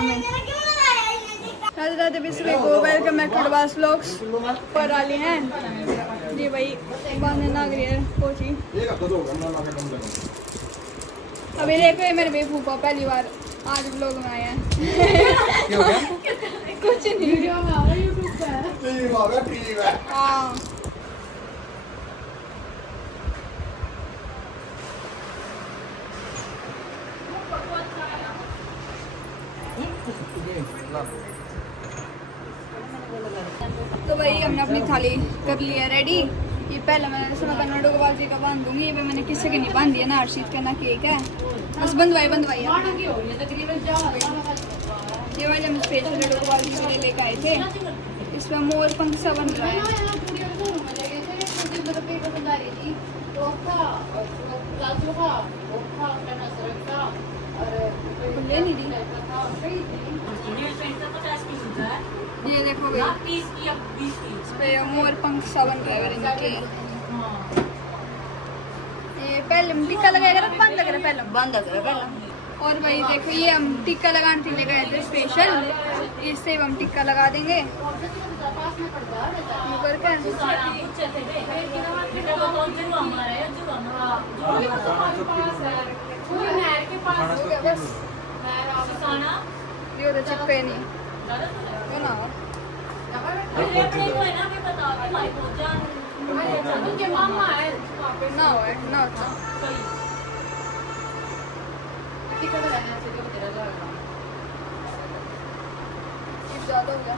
काम है। राधे राधे बिस्वे को welcome back to Dabas vlogs. पर आले हैं ये भाई बांधने लग रही है कोची। अभी देखो ये मेरे बेवकूफा पहली बार आज व्लॉग में आए हैं। कुछ नहीं हाँ तो भाई हमने अपनी थाली कर ली है रेडी। ये पहले मैंने सोचा था नडो बाजी का बांध दूंगी, ये मैंने किसी की नहीं बांधी है ना, हर्षित का ना केक है, बस बंधवाई ये वाले हम स्पेशल नडो बाजी के लिए लेकर आए थे। इसमें मोर पंख सा बन रहा है। ये देखो भाई इस पे मोर पंख सा बन रहा है। ये पहले हम टीका लगाएगा ना बंद लग रहा है पहले। और भाई देखो ये हम टीका लगाने के लिए गए थे स्पेशल, इससे हम टीका लगा देंगे। ये तो चिपके नहीं ना ज्यादा हो गया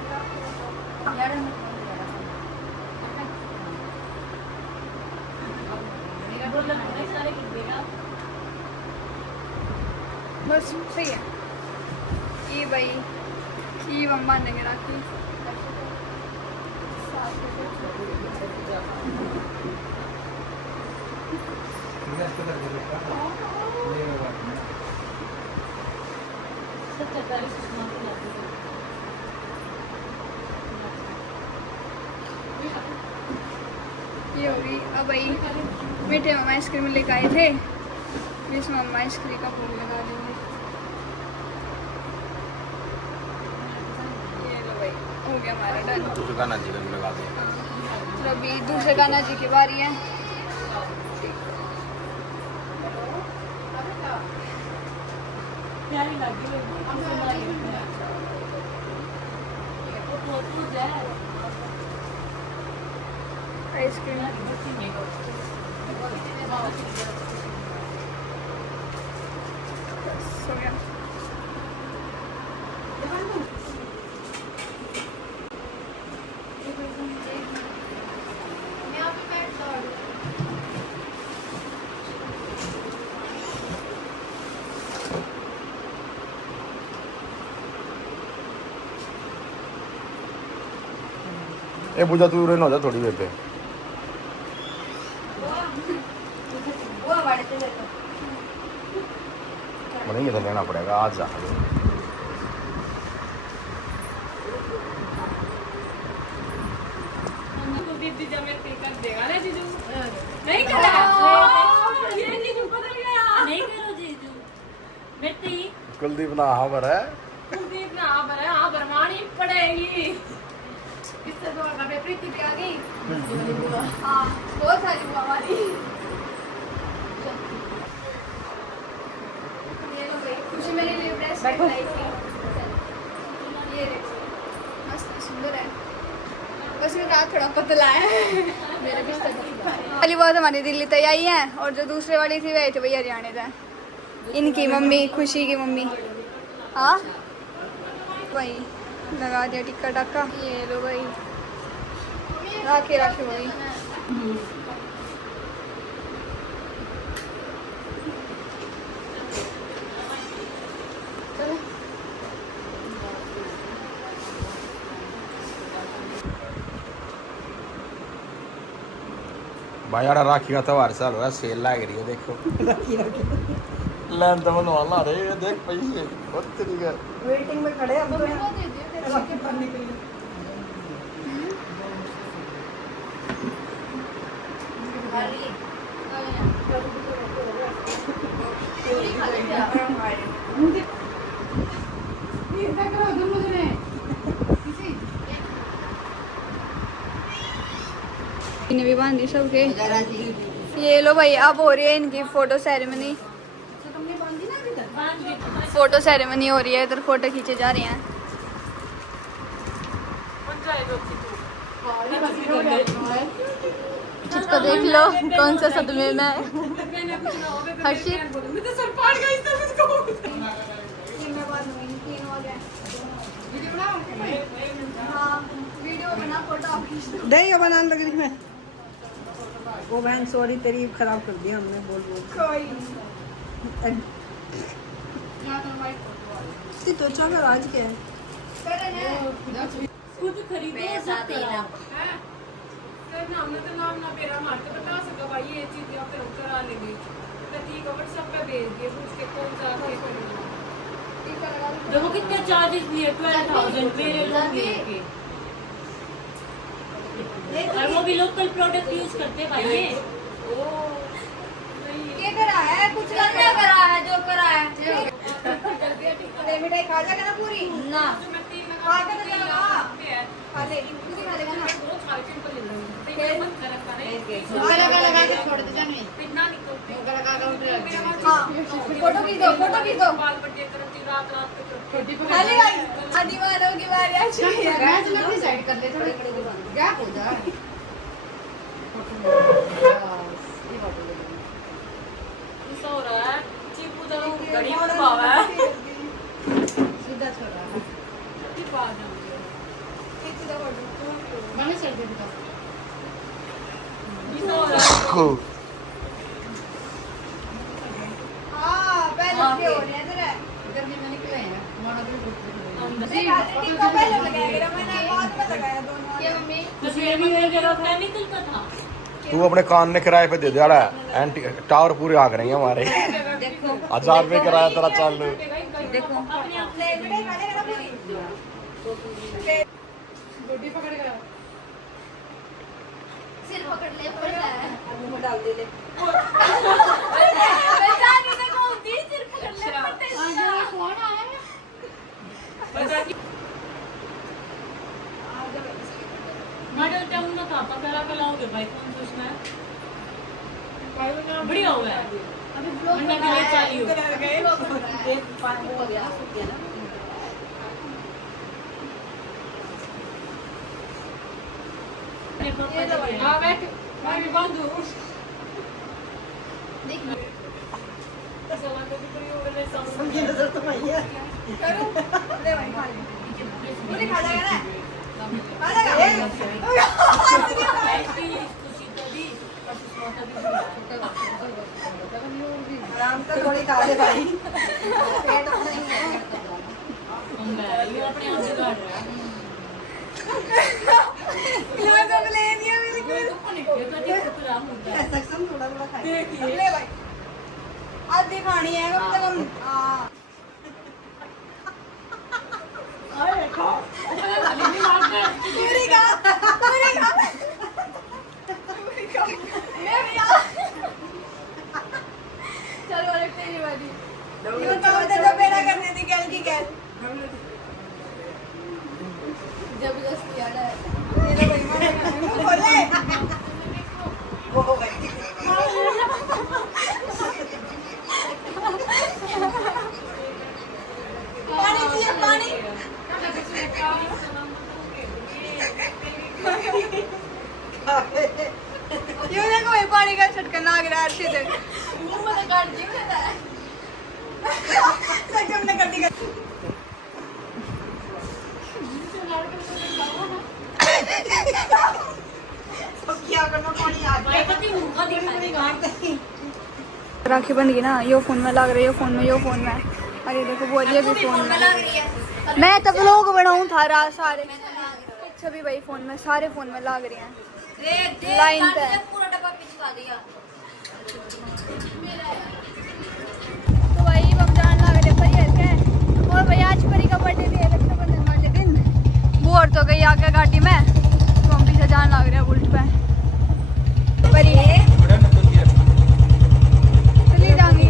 बस सही है। ये भाई खीर हम बांधेंगे राखी। ये होगी अब भाई मीठे मामा आइसक्रीम लेकर आए थे, जिस मामा आइसक्रीम का फूल लगा देंगे। ये लो भाई हो गया हमारा डन। दूसरे गाना जी में लगा दें। तो अभी दूसरे गाना जी की बारी है। आइसक्रीम हो गया। ए पूजा तू रहना हो जा थोड़ी देर पे। नहीं तो लेना पड़ेगा आज जा। कुलदीप ना हावर है, भरवानी पड़ेगी। इससे तो प्रीति भी आ गई। हाँ बहुत सारी हुआ हमारी। खुशी मेरे लिए ब्रेसलेट लाई थी। ये देखो मस्त सुंदर है, बस मेरा हाथ थोड़ा पतला है। मेरे बिस्तर वाली बात हमारी दिल्ली तय आई है, और जो दूसरे वाली थी वही थे भैया हरियाणा था। इनकी मम्मी खुशी की मम्मी। हाँ भाई लगा दिया टिक्का टाका। ये लो भाई राखी राखी भाई। भाई यार राखी का त्योहार चल रहा है, सेल लग रही है देखो। लाइन तो बनवा रहे हैं, देख पैसे बहुत तरीका वेटिंग में खड़े हम तो राखी भरने के लिए। ने भी बांधी सबके। ये लो भाई, अब हो रही है इनकी फोटो सेरेमनी। फोटो सेरेमनी हो रही है, इधर फोटो खींचे जा रहे हैं। इसको देख लो कौन सा सदमे में है। हर्षित नहीं बनाने लग रही मैं। वो बहन सॉरी तेरी खराब कर दिया हमने बोल कोई तो चलो आज क्या है खुद खरीदो सब करा हमने तो नाम ना मेरा मार के बता सका भाई ये चीज या फिर करा लेंगे प्रतीक व्हाट्सएप पे भेज दिए उसके कौन सा देखो कितने चार्जेस लिए 12,000 मेरे लोग के और वो भी लोकल प्रोडक्ट यूज करते भाई ये क्या करा है? कुछ करना करा है जो करा है। मिठाई खा जाएगा ना पूरी ना खा के तो चलेगा। खा ले पूरी खा लेगा ना। लगा के छोड़ दे जाने इतना निकलते लगा हां फोटो खींच दो बाल बर्थडे करती रात पे खाली भाई आदि मानव की बारी आ चुकी है। गैस लग साइड कर ले थोड़ी गैप हो जा। हो रहा है चीपू तो घड़ी में पावा है सीधा छोड़ रहा है ये पा जाऊंगी सीधा फोटो मैंने चल दे दिया। ये हो रहा है हां पहले के हो रहे हैं तेरे गर्मी में निकले हैं मानो भी टीका पहले लगाया मैंने बाद में लगाया दोनों के मम्मी तस्वीर में मेरा केमिकल का था। तू अपने कान ने किराए पे दे दे यार। एंटी टावर पूरे आग रही है हमारे। देखो 1000 रुपए किराया तेरा चल। देखो अपने आप ले मिठाई खा लेगा ना पूरी गोटी पकड़ कर सिर पकड़ ले ऊपर है मुंह में डाल दे ले बेचारी ने कौन दी सिर पकड़ ले आज कौन आया मॉडल टाउन में कहां पकड़ा लाओगे भाई कौन सा उसमें बढ़िया हुआ है अभी ब्लॉग अंडा के लिए चाहिए एक पान हो गया सूखिया ना हां बैठ मैं भी बांधू देख सलाम को भी हो गए सब उनकी नजर तो मैं है करो ले भाई खा ले पूरी खा जाएगा ना खा जाएगा आराम से थोड़ी खा ले भाई पेट नहीं है अपने आप से काट रहा है लो सब ले लिया मेरे को सेक्शन थोड़ा थोड़ा खाए ले भाई आधी खानी है कम से कम हां पूरी खा मैं भी आ चलो और तेरी बारी ये तो तो बेड़ा करने थी कल की कल जबरदस्ती आ रहा है ये लो भाई मुंह खोले वो हो गई पानी चाहिए पानी क्यों देखो ये पानी का छटका ना गिरा अच्छे से मुंह में काट दी कहता है सच में कर दी अब क्या करना पानी आ भाई पति मुंह का दिखा राखी बन गई ना, यो फोन में लग रही है, फोन में यो फोन में। अरे देखो बोलिए भी फोन में मैं तो व्लॉग बनाऊं था रात सारे सभी भाई फोन में सारे फोन में लग रहे हैं लाइन पे पूरा डब्बा पिचका दिया। तो भाई रमजान लग रहे परी है और भाई आज परी का बर्थडे भी है, रक्षाबंधन वाले दिन बोर तो गई आके गाड़ी में तो हम पीछे जान लग रहे हैं उल्ट पे परी है चली जाऊंगी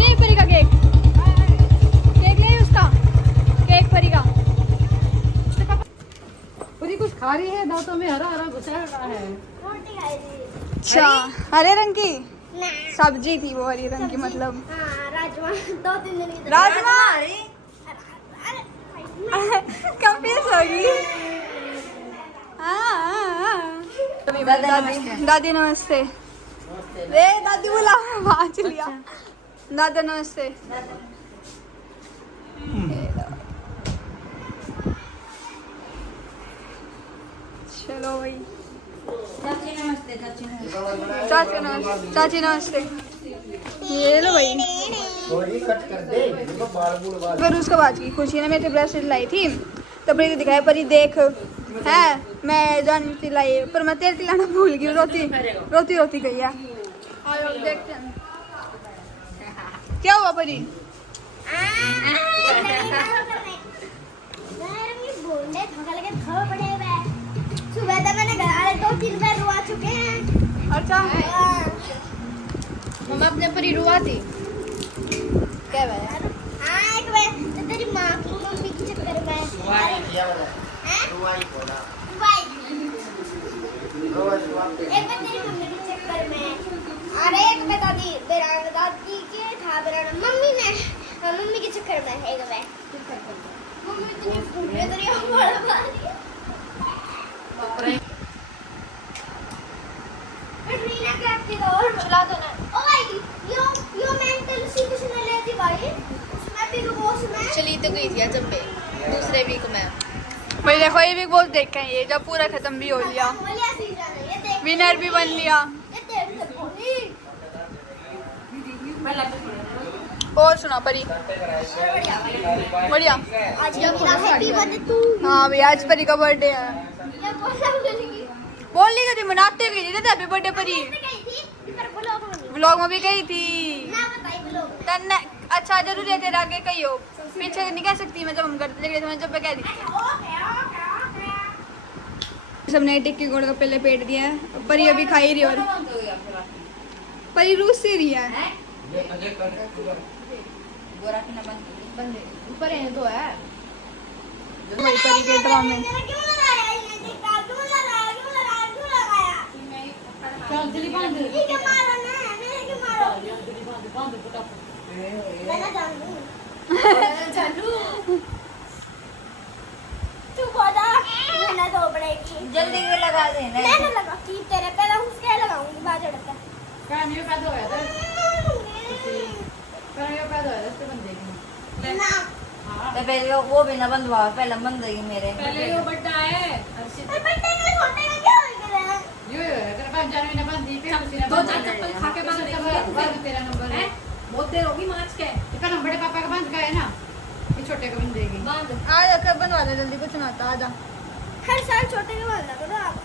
ये परी का केक ले उसका केक परी का पूरी कुछ खा रही है दांतों में हरा हरा अच्छा हरे रंग की सब्जी थी वो, हरी रंग की मतलब राजमा 2-3 दिन की राजमा। कंफ्यूज होगी। दादी दादी नमस्ते। रे दादी बोला वहाँ चलिया। दादा नमस्ते। चलो भाई चाची नमस्ते। चाची नमस्ते। ये लो भाई। फिर उसके बाद की खुशी ने मेरे ब्रेसलेट लाई थी तो प्रीति दिखाया परी देख है मैं जानती लाई पर मैं तेरे तिलाना भूल गई। रोती गई है। और देखते हैं क्या हुआ परी। सुबह तो मैंने घर वाले 2-3 बार रुआ चुके हैं। अच्छा मम्मा अपने परी रुआती क्या बात है। एक बार तो तेरी माँ की मम्मी के चक्कर में एक बार तेरी मम्मी के चक्कर में अरे एक बार दादी के था मम्मी के चक्कर में एक बार मम्मी इतनी भूखे तेरी बड़ा मारी रीना के आपकी दौड़ चला दो ना। ओ भाई यो मेंटल सी किसने ले दी भाई उसमें भी बॉस में चली तो गई थी जब दूसरे वीक में भाई देखो ये वीक बहुत देख के ये जब पूरा खत्म भी हो लिया विनर भी बन लिया। और सुना परी बढ़िया। आज हैप्पी बर्थडे टू हाँ भाई आज परी का बर्थडे है। बोल ली थी मनाते गई थी हैप्पी बर्थडे परी। ब्लॉग में भी गई थी। तन्ने अच्छा जरूर है तेरा आगे कही हो पीछे नहीं कह सकती मैं जब हम करते लेकिन मैं जब मैं कह दी सबने टिक्की गोड़ का पहले पेट दिया है। परी अभी खा ही रही और परी रूस से रही है। तो है वही परी के ड्रामे जल्दी से लगा दे मैं लगा कि तेरे पे उसके लगाऊंगी बाजड़ पे ना तो पहले वो भी ना बंदवा पहले बंद देगी मेरे पहले वो बड्डा है बट्टे में छोटे का क्या हो गया यो अगर 5 जनवरी ने बंद दी फिर उसी ने 2-4 चप्पल खा के बंद देगी तेरा नंबर है बहुत देर होगी मार्च के इसका नंबर बड़े पापा का बंद का है ना ये छोटे का बंद देगी बंद आज कब बनवा दे जल्दी कुछ ना आता आजा हर साल छोटे का बनना करो आप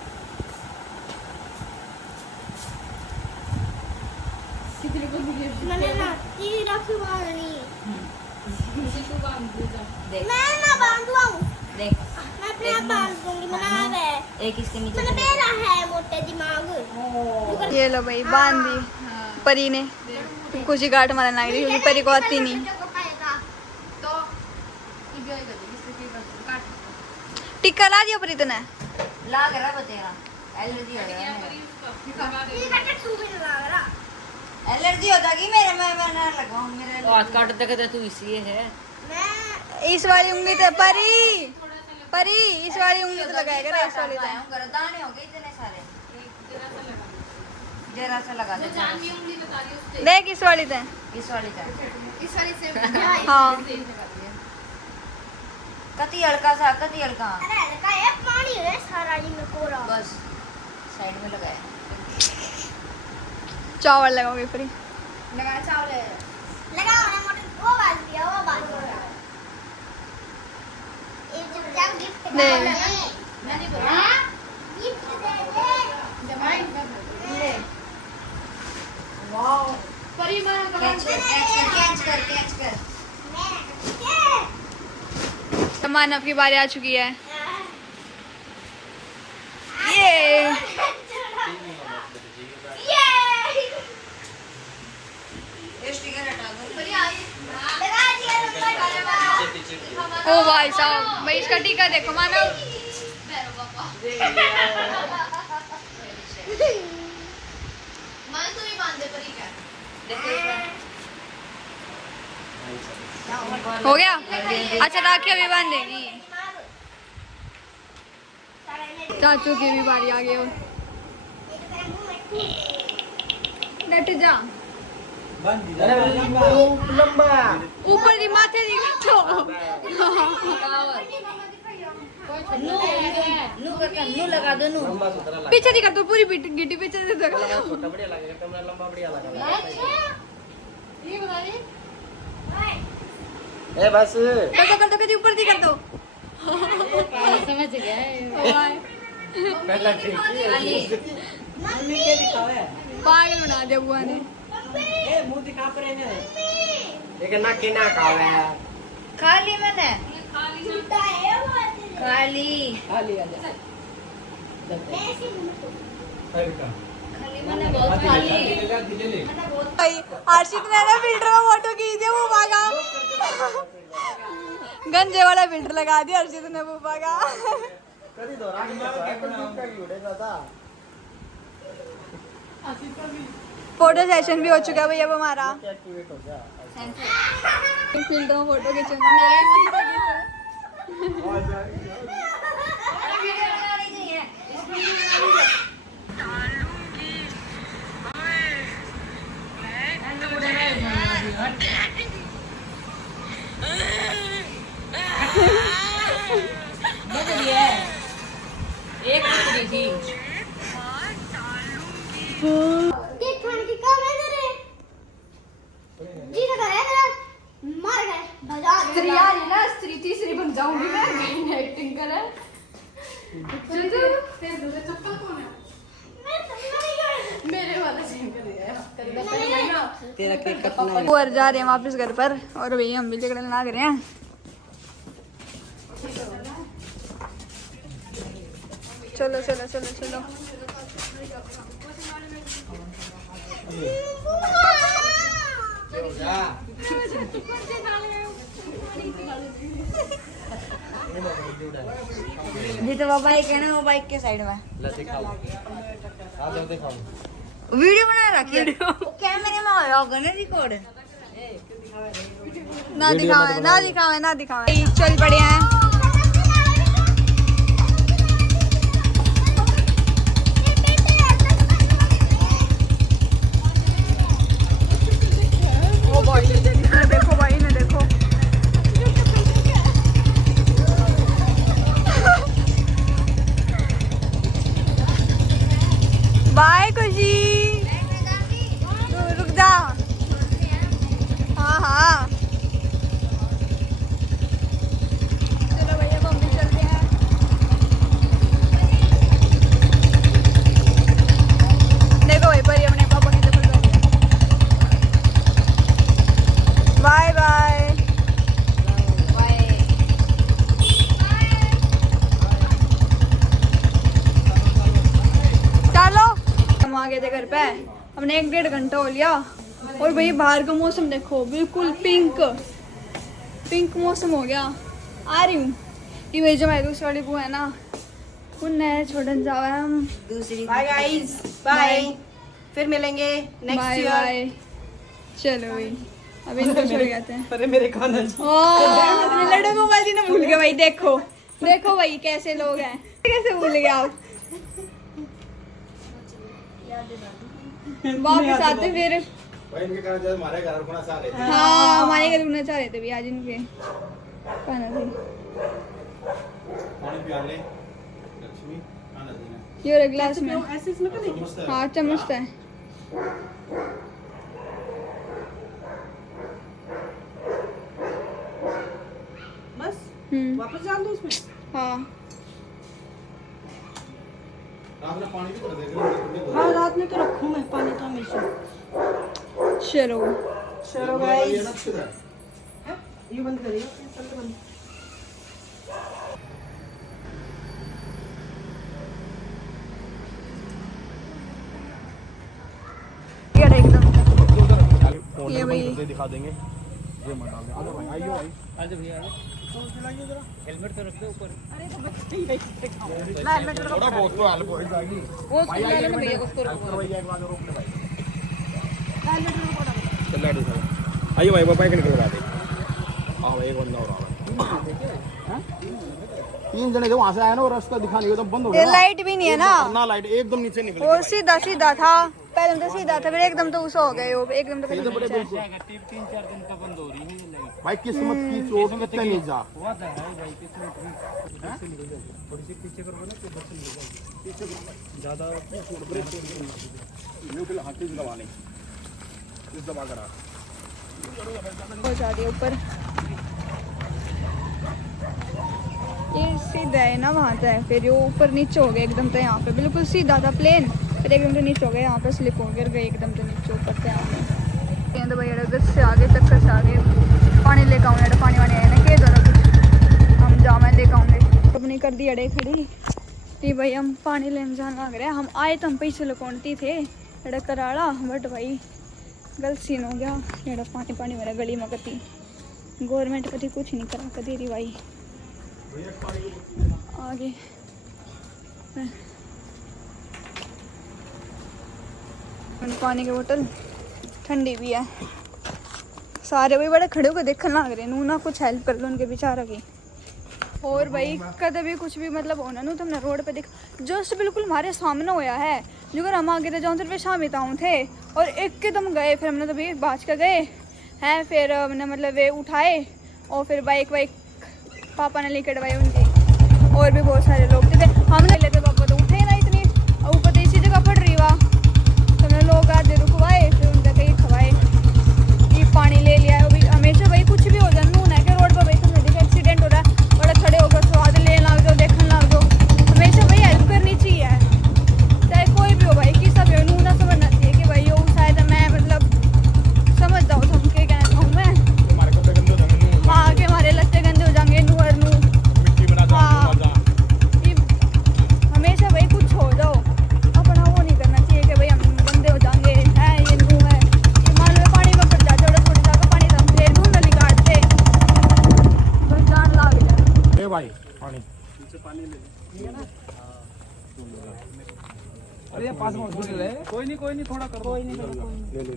कितने को दिए मैंने ना तीर रखी बांधनी तू बंद दे जा देख मैं ना बांधूं देख मैं अपने आप बांध दूंगी मना है एक इसके नीचे मैंने मेरा है मोटे दिमाग ये लो भाई बांध दी परी ने कुछ ही गांठ मारने लग रही क्योंकि परी को आती नहीं। तो एंजॉय कर दे जिससे कि काट टिक्का ला दिया परी तने लाग रहा बतेगा एलर्जी हो रहा है ये बेटा तू भी लगा रहा एलर्जी हो जाएगी मेरे मैं ना लगाऊं मेरे हाथ काट दे तू इसी है मैं इस वाली उंगली तो परी इस वाली उंगली तो लगाया कर इस वाली तो दाने हो गए इतने सारे जरा सा लगा दे जानवी उंगली बता रही उससे देख इस वाली तो इस वाली का इस वाली से हाँ कति हल्का सा कति हल्का अरे लगा है पानी है सारा ये में कोरा बस साइड में लगाया चावल लगाओगे परी लगा चावल है लगा ना मोटे वो बाल दिया वो बाल दिया ये जो जाओ गिफ्ट दे। मैं नहीं बोला गिफ्ट दे दे जमाई ले वाओ परिमाण कैच कर मानव की बारी आ चुकी है। ये स्टिकर हटा दो लगा दिया नंबर ओ भाई साहब भाई इसका टीका देखो मानव हो गया। अच्छा राखी अभी बांधेगी। चाचू की भी बारी आ गई। डट जा ऊपर दी माथे दी तो नू लगा दो नू पीछे दी कर तू पूरी गिट्टी पीछे से दे। छोटा बढ़िया लगेगा, कैमरा लंबा बढ़िया लगेगा। ये बता रही ए बस कर दो कभी ऊपर दी कर दो। समझ गया पहला ठीक मम्मी के दिखावे पागल बना दिया बुआ ने। ए मुंह दिखा पर है लेकिन ना किना खावे खाली मैंने झूठा है वो खाली खाली आ जा ऐसे खाली मैंने बहुत खाली भाई आशिक ने ना फिल्टर में फोटो खींच दिया बुआ का। गंजे वाला फिल्टर लगा दिया अर्शित ने बुआ का। करी दो राखी का की उड़ेगा था। फोटो सेशन भी हो चुका है भैया अब हमारा। एक्टिवेट हो गया। फिल्टर में फोटो खींचना एक टुकड़ी थी केक खाने की कब है तेरे जी का है तेरा मार गए भजा स्त्री आ रही ना स्त्री तीसरी बन जाऊंगी मैं एक्टिंग करे। चल चल फिर दूसरा चप्पल कौन है मेरे वाला सेम कर दिया तेरा केक कटना है। और जा रहे हैं वापस घर पर और भैया हम भी निकलने लग रहे हैं। चलो चलो चलो चलो जी तो वो बाइक है ना वो बाइक के साइड में ला दिखाओ आ जाओ दिखाओ। वीडियो बना रखी है कैमरे में आया होगा ना रिकॉर्ड ना दिखावे ना दिखावे ना दिखावे। चल पड़े हैं ओ भाई इन्हें देखो भाई इन्हें देखो। बाय खुशी रुक जा। हाँ हाँ चलो भैया हम भी चलते हैं। देखो भाई परी अपने पापा की चप्पल पहनी है। बाय बाय चलो हम आ गए थे घर पे। हमने 1-1.5 घंटा हो लिया और भाई बाहर का मौसम देखो बिल्कुल पिंक पिंक मौसम हो गया। आ रही हूँ ये मेरी जो मैं दूसरी वाली बुआ है ना उन्हें छोड़न जावा है हम। दूसरी बाय गाइस बाय फिर मिलेंगे नेक्स्ट बाय ईयर। बाय चलो भाई अभी इनको छोड़ जाते हैं। अरे मेरे कान अपने लड्डू गोपाल जी ने भूल गए भाई। देखो देखो भाई कैसे लोग हैं कैसे भूल गए आप। वापस आते फिर। भाई इनके कारण जब हमारे घर रुकना चाह रहे थे। हाँ हमारे घर रुकना चाह रहे थे भी आज इनके खाना थी। पानी पिया ले लक्ष्मी खाना देना। ये रहा गिलास में। ऐसे इसमें कर देंगे। मस्त है। हाँ चम्मच है। बस वापस डाल दो उसमें। हाँ रात में पानी भी तो देख हाँ रात में तो रखूँ मैं पानी तो हमेशा। चलो चलो गाइस ये बंद करिए चल बंद। एकदम ये भाई दिखा देंगे ये मत डाल दे। भाई आइयो भाई आज भैया हेलमेट तो रख दे ऊपर। थोड़ा बहुत तो हेल्प हो जाएगी। वो सुन ले ना भैया उसको भैया एक बार रोक ले भाई। हेलमेट में आइए भाई बाइक निकलवा दे। हाँ एक बंदा और आ रहा। 3 जने थे वहाँ से आए ना, वो रास्ता दिखा नहीं, एकदम बंद हो ये गया। लाइट भी नहीं है ना लाइट एकदम नीचे निकल वो सीधा सीधा था, पहले तो सीधा था, फिर एकदम तो ऊसा हो गया वो, एकदम तो फिर नीचे। 3-4 दिन का बंद हो रही है ये लाइट। भाई किस्मत की चोट कितने नहीं जा। हुआ था भाई थोड़ी सी पीछे करोगे ना तो बस मिल जाएगी ज्यादा हाथी दबा नहीं, इस दबा करा हो जाती है ऊपर। ये सीधा है ना वहाँ तक, फिर ये ऊपर नीचे हो गया एकदम, तो यहाँ पे बिल्कुल सीधा था प्लेन, फिर एकदम तो नीचे हो गया, यहाँ पे स्लिप हो गिर गई एकदम तो नीचे ऊपर से। यहाँ तो भाई इधर से आगे चक्कर से आगे पानी लेकर आऊँगा, पानी वानी आए ना के दोनों कुछ हम जामा लेकर आऊँगे। अपनी कर दी अड़े खड़ी कि भाई हम पानी लेने जाना लग रहे हैं। हम आए तो हम पैसे लुकौनती थे अड़ा कराड़ा, बट भाई गलत सीन हो गया। एड़ा पानी पानी मेरा गली में कती गवर्नमेंट कभी कुछ नहीं करा कदी रही भाई। आगे पानी की बोतल ठंडी भी है। सारे भाई बड़े खड़े होकर देखने लग रहे नू ना कुछ हेल्प कर लो उनके बेचारा की। और भाई कदे भी कुछ भी मतलब होना नू तुमने रोड पे देखा जस्ट बिल्कुल हमारे सामने होया है। जो अगर हम आगे जाऊँ तो फिर शाम ताऊँ थे और एकदम गए, फिर हमने तो भी बाज कर गए हैं, फिर हमने मतलब वे उठाए और फिर बाइक वाइक पापा ने लेकर डवाई उनकी, और भी बहुत सारे लोग थे। हमने लेते पापा तो उठे ना इतनी, और ऊपर तो इसी जगह पड़ रही हुआ, तो हमने लोग आधे रुकवाए, फिर उनका कहीं खवाए ये पानी ले लिया। अभी हमेशा भाई कुछ भी हो जाए नून है कि रोड पर भाई तुमने देखा एक्सीडेंट हो रहा है, बड़ा खड़े होकर स्वाद ले लग जाओ देखने लग जाओ। हमेशा भाई हेल्प करनी चाहिए, चाहे कोई भी हो भाई, किसा भी हो। नू ना समझना चाहिए कि भाई वो शायद मैं मतलब समझ जाओ तुम के कहना हूँ मैं, हाँ कि हमारे लत्ते गंदे हो जाएंगे नू और नू। हाँ हमेशा भाई कुछ हो जाओ अपना वो नहीं करना चाहिए कि भाई हम गंदे हो जाएंगे है ये नू है। मान लो पानी में पड़ जाते थोड़ा थोड़ी सा पानी हम फिर नू नली काटते बस जान लाग जाए। भाई पानी अरे पास में कोई नहीं थोड़ा कर दो। ले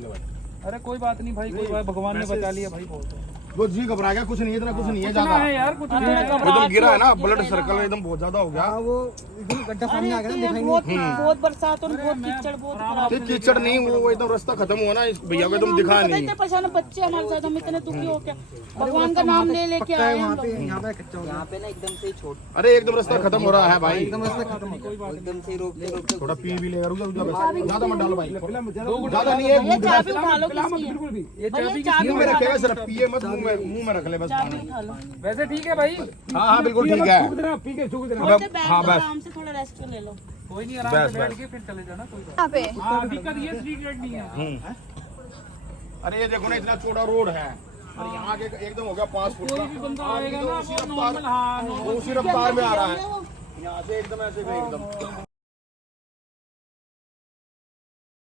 भाई। अरे कोई बात नहीं भाई, कोई बात, भगवान ने बचा लिया भाई। बहुत वो जी घबरा गया, कुछ नहीं इतना, कुछ नहीं है ना ज्यादा। है यार, कुछ नहीं है। एकदम गिरा है ना, ब्लड सर्कल एकदम बहुत ज्यादा हो गया। वो एकदम गड्ढा सामने आ गया ना, दिखाई नहीं। बहुत बरसात और बहुत कीचड़, बहुत खराब। कीचड़ नहीं, वो एकदम रास्ता खत्म हुआ ना, इस भैया को एकदम दिखा नहीं। इतने परेशान बच्चे हमारे साथ, हम इतने दुखी हो के भगवान का नाम ले लेके आए हम लोग। यहाँ पे कच्चा हो गया। पे ना एकदम से ही छोड़, अरे एकदम रास्ता खत्म हो रहा है भाई, एकदम रास्ता खत्म हो गया। एकदम से ही रोक थोड़ा पी भी लेगा, रुक जा बस, ज्यादा मत डालो भाई, ज्यादा नहीं है। चाबी उठा लो किसकी है? बिल्कुल भी। ये भैया चाबी चाबी मुंह में उठा रखेगा लो, सिर्फ, पिए मत, मुंह में रख ले बस पानी। उठा लो। वैसे ठीक है भाई, हाँ हाँ बिल्कुल ठीक है। पी के थूक देना। बोलते बैठ हाँ, जाओ, बस। आराम से थोड़ा रेस्ट ले लो। कोई नहीं, आराम बस, से बैठ बस। के फिर चले जाना, कोई बात यहाँ पे नहीं। हाँ दिक्कत ये स्ट्रीट लाइट नहीं है। अरे ये देखो ना, इतना चौड़ा रोड है और यहाँ के एकदम हो गया 5 फुट कोई का। भी बंदा आदमी आएगा तो ना उसी वो रफ्तार नॉर्मल, हाँ वो उसी रफ्तार में आ रहा है, यहाँ से एकदम ऐसे गए एकदम।